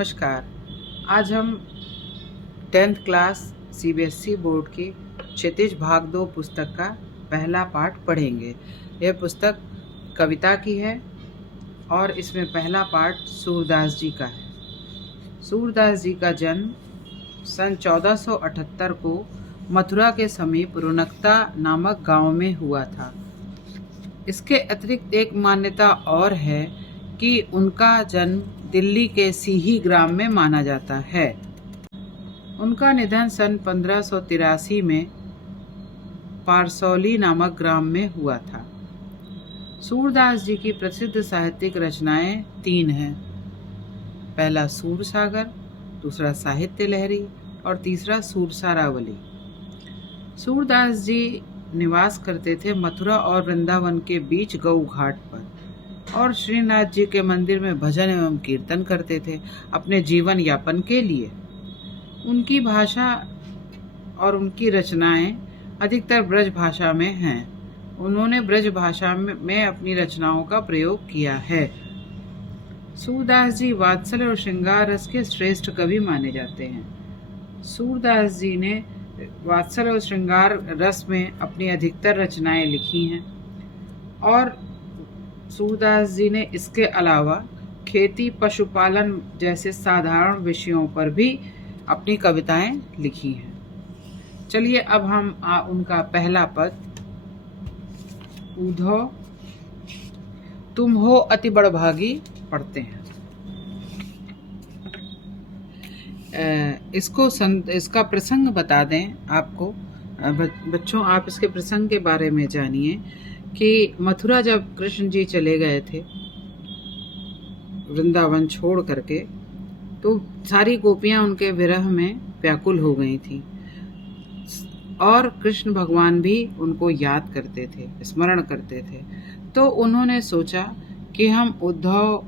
नमस्कार। आज हम 10th क्लास सीबीएसई बोर्ड की क्षितिज भाग 2 पुस्तक का पहला पाठ पढ़ेंगे। यह पुस्तक कविता की है और इसमें पहला पाठ सूरदास जी का है। सूरदास जी का जन्म सन 1478 को मथुरा के समीप रुनकता नामक गांव में हुआ था। इसके अतिरिक्त एक मान्यता और है कि उनका जन्म दिल्ली के सीही ग्राम में माना जाता है। उनका निधन सन 1583 में पारसौली नामक ग्राम में हुआ था। सूरदास जी की प्रसिद्ध साहित्यिक रचनाएं 3 हैं। पहला सूरसागर, दूसरा साहित्य लहरी और तीसरा सूरसारावली। सूरदास जी निवास करते थे मथुरा और वृंदावन के बीच गऊ घाट पर और श्रीनाथ जी के मंदिर में भजन एवं कीर्तन करते थे अपने जीवन यापन के लिए। उनकी भाषा और उनकी रचनाएं अधिकतर ब्रज भाषा में हैं। उन्होंने ब्रज भाषा में अपनी रचनाओं का प्रयोग किया है। सूरदास जी वात्सल्य और श्रृंगार रस के श्रेष्ठ कवि माने जाते हैं। सूरदास जी ने वात्सल्य और श्रृंगार रस में अपनी अधिकतर रचनाएं लिखी हैं और सूरदास जी ने इसके अलावा खेती पशुपालन जैसे साधारण विषयों पर भी अपनी कविताएं लिखी हैं। चलिए अब हम उनका पहला पद ऊधो तुम हो अति बड़भागी पढ़ते हैं। इसका प्रसंग बता दें आपको। बच्चों, आप इसके प्रसंग के बारे में जानिए कि मथुरा जब कृष्ण जी चले गए थे वृंदावन छोड़ करके, तो सारी गोपियां उनके विरह में व्याकुल हो गई थी और कृष्ण भगवान भी उनको याद करते थे, स्मरण करते थे। तो उन्होंने सोचा कि हम उद्धव,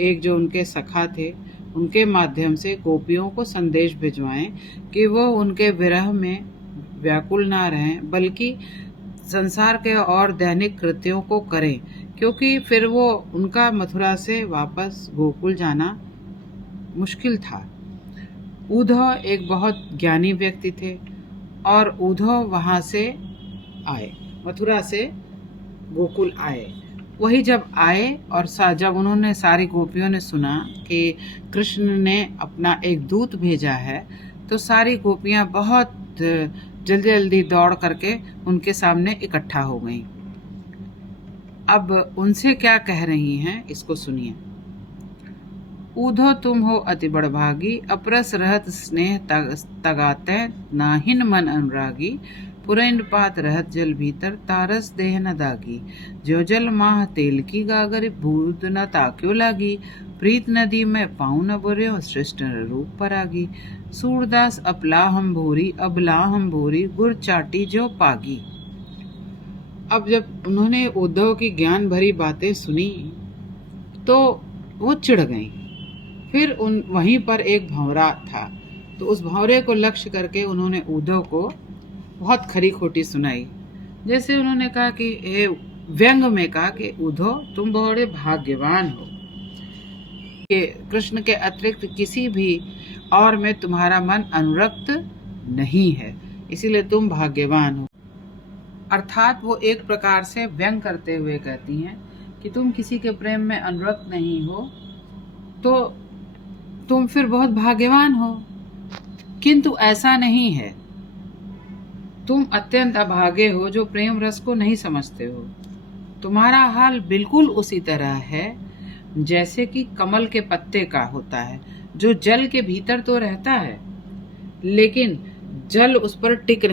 एक जो उनके सखा थे, उनके माध्यम से गोपियों को संदेश भिजवाएं कि वो उनके विरह में व्याकुल ना रहें, बल्कि संसार के और दैनिक कृत्यों को करें, क्योंकि फिर वो उनका मथुरा से वापस गोकुल जाना मुश्किल था। उद्धव एक बहुत ज्ञानी व्यक्ति थे और उद्धव वहाँ से आए, मथुरा से गोकुल आए। वही जब आए और जब उन्होंने सारी गोपियों ने सुना कि कृष्ण ने अपना एक दूत भेजा है, तो सारी गोपियाँ बहुत जल्दी जल्दी दौड़ करके उनके सामने इकट्ठा हो गईं। अब उनसे क्या कह रही हैं, इसको सुनिए। ऊधो तुम हो अति बड़भागी, अपरस रहत स्नेह तगाते नाहिन मन अनुरागी, पुरैन पात रहत जल भीतर तारस देह न दागी, जो जल माह तेल की गागर बूंद न ताक्यो लागी, प्रीत नदी में पाँव न बुर्यो श्रेष्ठ रूप परागी, सूरदास अपला हम भोरी अबला हम भोरी, गुर चाटी जो पागी। अब जब उन्होंने उद्धव की ज्ञान भरी बातें सुनी तो वो चिढ़ गईं। फिर वहीं पर एक भंवरा था, तो उस भंवरे को लक्ष्य करके उन्होंने उद्धव को बहुत खरी खोटी सुनाई। जैसे उन्होंने कहा कि व्यंग में कहा कि उद्धव तुम बड़े भाग्यवान हो कि कृष्ण के अतिरिक्त किसी भी और में तुम्हारा मन अनुरक्त नहीं है, इसीलिए तुम भाग्यवान हो। अर्थात वो एक प्रकार से व्यंग करते हुए कहती हैं कि तुम किसी के प्रेम में अनुरक्त नहीं हो तो तुम फिर बहुत भाग्यवान हो, किंतु ऐसा नहीं है। तुम अत्यंत अभागे हो जो प्रेम रस को नहीं समझते हो। तुम्हारा हाल बिल्कुल उसी तरह है जैसे कि कमल के पत्ते का होता है, जो जल के भीतर तो रहता है लेकिन जल उस पर टिक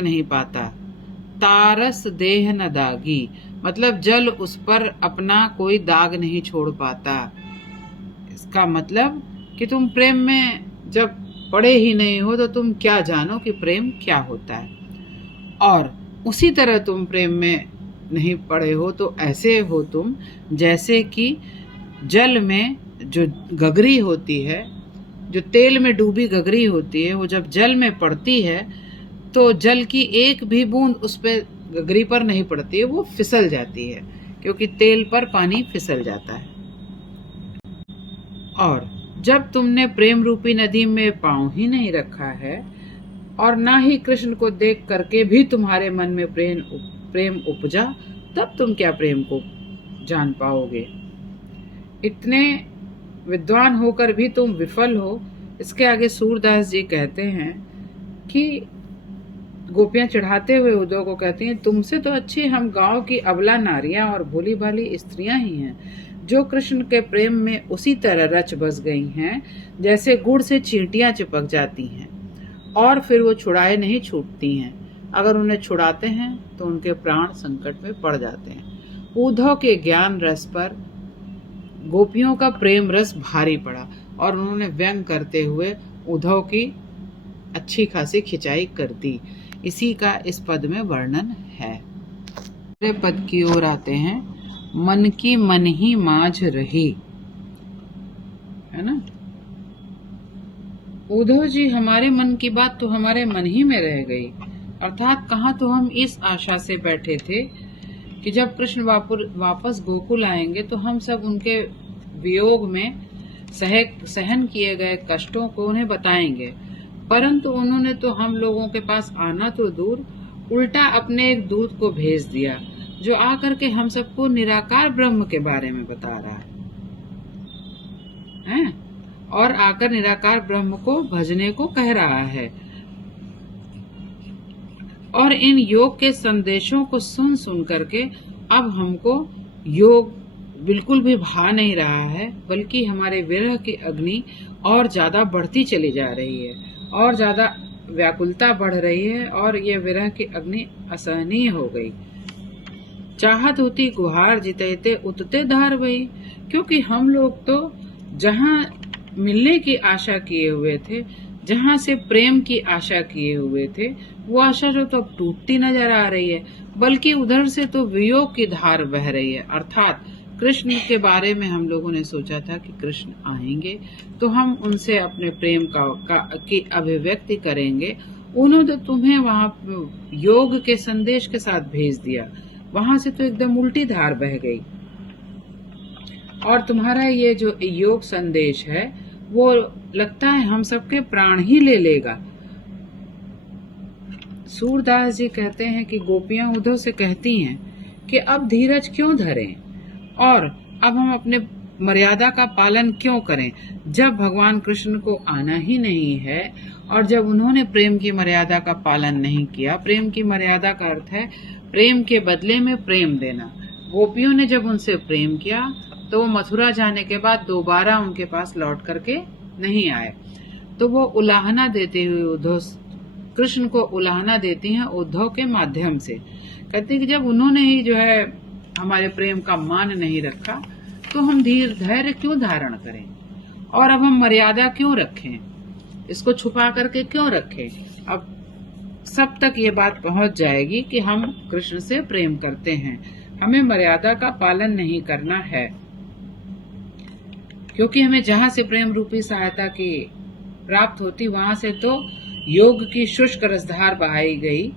नहीं पाता। तारस देह न दागी, मतलब जल उस पर अपना कोई दाग नहीं छोड़ पाता। इसका मतलब कि तुम प्रेम में जब पड़े ही नहीं हो तो तुम क्या जानो कि प्रेम क्या होता है। और उसी तरह तुम प्रेम में नहीं पड़े हो तो ऐसे हो तुम जैसे कि जल में जो गगरी होती है, जो तेल में डूबी गगरी होती है, वो जब जल में पड़ती है तो जल की एक भी बूंद उस पे गगरी पर नहीं पड़ती है, वो फिसल जाती है, क्योंकि तेल पर पानी फिसल जाता है। और जब तुमने प्रेम रूपी नदी में पांव ही नहीं रखा है और ना ही कृष्ण को देख करके भी तुम्हारे मन में प्रेम उपजा, तब तुम क्या प्रेम को जान पाओगे। इतने विद्वान होकर भी तुम विफल हो। इसके आगे सूरदास जी कहते हैं कि गोपियां चढ़ाते हुए उद्धव को कहती हैं, तुमसे तो अच्छी हम गांव की अबला नारियां और भोली भाली स्त्रियां ही हैं, जो कृष्ण के प्रेम में उसी तरह रच बस गई हैं जैसे गुड़ से चींटियां चिपक जाती हैं और फिर वो छुड़ाए नहीं छूटती हैं। अगर उन्हें छुड़ाते हैं तो उनके प्राण संकट में पड़ जाते हैं। उद्धव के ज्ञान रस पर गोपियों का प्रेम रस भारी पड़ा और उन्होंने व्यंग करते हुए उद्धव की अच्छी खासी खिंचाई कर दी। इसी का इस पद में वर्णन है। दूसरे पद की ओर आते हैं। मन की मन ही माझ रही, है ना। उद्धव जी, हमारे मन की बात तो हमारे मन ही में रह गई। अर्थात कहाँ तो हम इस आशा से बैठे थे कि जब कृष्ण वापस गोकुल आएंगे तो हम सब उनके वियोग में सहन किए गए कष्टों को उन्हें बताएंगे, परंतु उन्होंने तो हम लोगों के पास आना तो दूर, उल्टा अपने एक दूत को भेज दिया जो आकर के हम सबको निराकार ब्रह्म के बारे में बता रहा है और आकर निराकार ब्रह्म को भजने को कह रहा है। और इन योग के संदेशों को सुन सुन करके अब हमको योग बिल्कुल भी भा नहीं रहा है, बल्कि हमारे विरह की अग्नि और ज्यादा बढ़ती चली जा रही है और ज्यादा व्याकुलता बढ़ रही है और ये विरह की अग्नि असहनीय हो गई। चाहत होती गुहार जितते उतते धार वही, क्योंकि हम लोग तो जहाँ मिलने की आशा किए हुए थे, जहाँ से प्रेम की आशा किए हुए थे, वो आशा जो तो अब टूटती नजर आ रही है, बल्कि उधर से तो वियोग की धार बह रही है। अर्थात कृष्ण के बारे में हम लोगों ने सोचा था कि कृष्ण आएंगे तो हम उनसे अपने प्रेम की अभिव्यक्ति करेंगे। उन्होंने तो तुम्हें वहाँ योग के संदेश के साथ भेज दिया, वहां से तो एकदम उल्टी धार बह गई और तुम्हारा ये जो योग संदेश है वो लगता है हम सबके प्राण ही ले लेगा। सूरदास जी कहते हैं कि गोपियां उद्धव से कहती हैं कि अब धीरज क्यों धरें और अब हम अपने मर्यादा का पालन क्यों करें, जब भगवान कृष्ण को आना ही नहीं है और जब उन्होंने प्रेम की मर्यादा का पालन नहीं किया। प्रेम की मर्यादा का अर्थ है प्रेम के बदले में प्रेम देना। गोपियों ने जब उनसे प्रेम किया तो वो मथुरा जाने के बाद दोबारा उनके पास लौट करके नहीं आए, तो वो उलाहना देते हुए उद्धव कृष्ण को उलाहना देती हैं उद्धव के माध्यम से। कहती कि जब उन्होंने ही जो है हमारे प्रेम का मान नहीं रखा तो हम धैर्य क्यों धारण करें और अब हम मर्यादा क्यों रखें, इसको छुपा करके क्यों रखें। अब सब तक ये बात पहुंच जाएगी कि हम कृष्ण से प्रेम करते हैं, हमें मर्यादा का पालन नहीं करना है, क्योंकि हमें जहां से प्रेम रूपी सहायता की प्राप्त होती वहां से तो योग की शुष्क रसधार बहाई गई,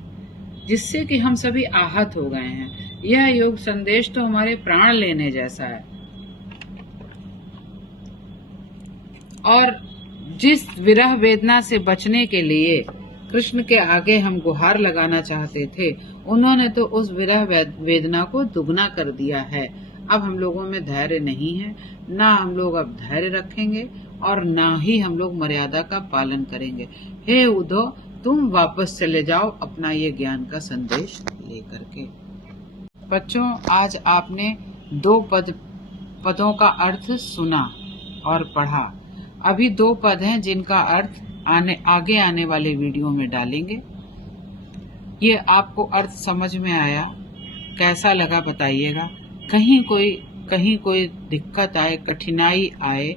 जिससे कि हम सभी आहत हो गए हैं। यह योग संदेश तो हमारे प्राण लेने जैसा है और जिस विरह वेदना से बचने के लिए कृष्ण के आगे हम गुहार लगाना चाहते थे, उन्होंने तो उस विरह वेदना को दुगना कर दिया है। अब हम लोगों में धैर्य नहीं है, ना हम लोग अब धैर्य रखेंगे और ना ही हम लोग मर्यादा का पालन करेंगे। हे उद्धव, तुम वापस चले जाओ अपना ये ज्ञान का संदेश लेकर के। बच्चों, आज आपने 2 पदों का अर्थ सुना और पढ़ा। अभी 2 पद हैं जिनका अर्थ आगे आने वाले वीडियो में डालेंगे। ये आपको अर्थ समझ में आया, कैसा लगा बताइएगा। कहीं कोई दिक्कत आए, कठिनाई आए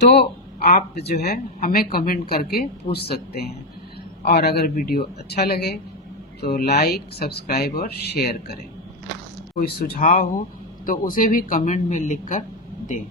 तो आप जो है हमें कमेंट करके पूछ सकते हैं। और अगर वीडियो अच्छा लगे तो लाइक, सब्सक्राइब और शेयर करें। कोई सुझाव हो तो उसे भी कमेंट में लिखकर दें।